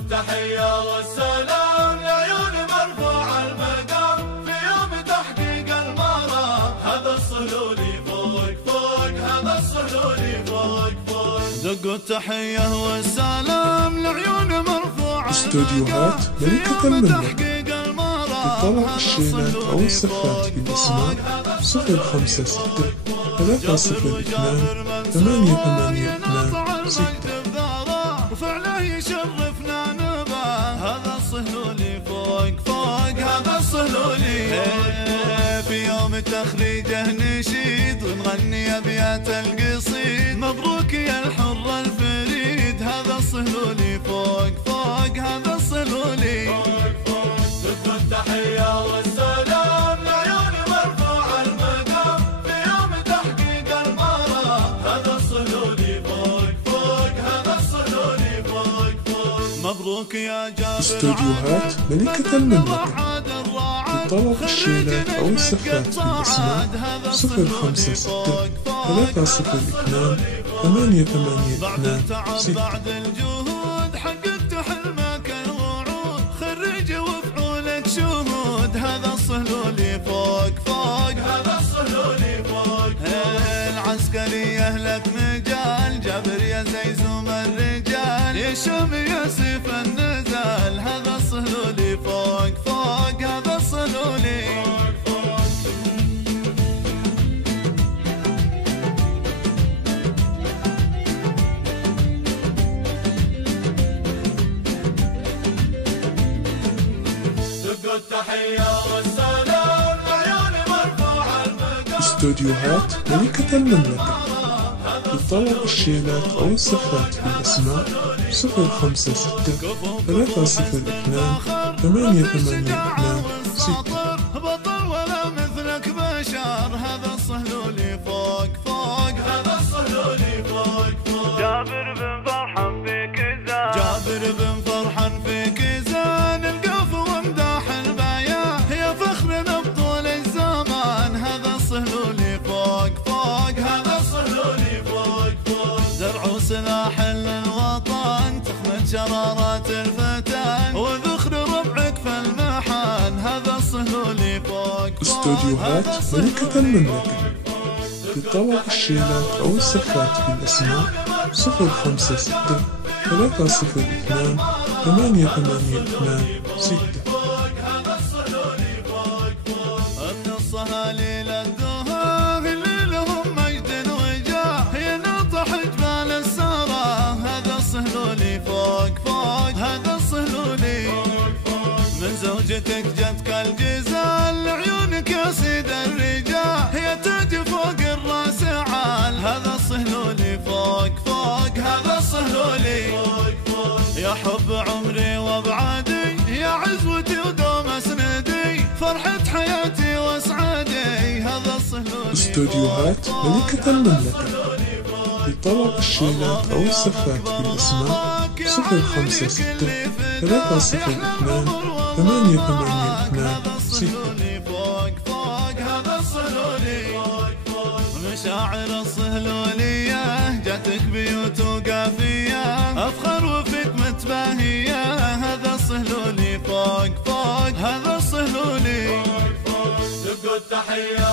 التحية والسلام لعيون مرفوع المقام في يوم تحقيق المرام. هذا الصهلولي فوق فوق، هذا الصهلولي فوق فوق. دقوا التحية والسلام لعيون مرفوع استوديوهات ملكة المملكة. لطلب الشيلات أو السفات بالأسماء 056 302 8826. وفعله يشرفنا نباه. هذا الصهلولي فوق فوق، هذا الصهلولي في يوم تخريجه نشيد ونغني أبيات القصيد. مبروك يا الحر الفريد. هذا الصهلولي فوق فوق، هذا الصهلولي ضد التحية والسلام لعيون مرفوع المقام في يوم تحقيق المرام. هذا الصهلولي فوق فوق، هذا الصهلولي فوق فوق. مبروك يا جابر. استوديوهات ملكة المملكة. لطلب الشيلات أو السفات بالأسماء 056 302 8826. بعد الجهود حققت حلمك الوعود، خريج وفعولك شهود. هذا الصهلولي فوق فوق، هذا الصهلولي فوق فوق. العسكرية لك مجال، جابر يا زيزوم الرجال، يا شام يا سيف النزال. هذا الصهلولي فوق فوق، هذا الصهلولي التحية والسلام لعيون مرفوع المقام. استوديوهات ملكة المملكة. لطلب الشيلات أو السفات بالأسماء 056 302 8826. بطل ولا مثلك بشر. هذا الصهلولي فوق فوق، هذا الصهلولي فوق فوق. جابر بن فرحان فيك زان، جابر بن فرحان فيك زان. القف وامداح البيان يا فخرنا بطول الزمان. هذا الصهلولي فوق فوق، هذا الصهلولي فوق فوق. زرع وسلاح للوطن تخمد شرارات الفتن، وذخر ربعك في المحن. هذا الصهلولي فوق فوق. استوديوهات ملكة المملكة. لطلب الشيلات أو السفات بالأسماء 056 302 8826. من الصهاليل الدهاه اللي لهم مجد وجاه، ينطح جبال السرى. هذا الصهلولي فوق فوق، هذا الصهلولي من زوجتك جتك الجزال، لعيونك يا سيد الرجال، يا تاج فوق الراس عال. هذا الصهلولي فوق فوق، هذا الصهلولي يا حب عمري وابعادي، يا عزوتي ودوم اسندي، فرحة حياتي واسعادي. هذا الصهلولي. استوديوهات ملكة المملكة. لطلب الشيلات أو السفات بالأسماء 056 302 8826. فوق فوق، هذا الصهلولي مشاعر الصهلولية جاتك بيوت وقافية، أفخر وفيك متباهية. هذا الصهلولي فوق فوق، هذا الصهلولي. دقوا التحية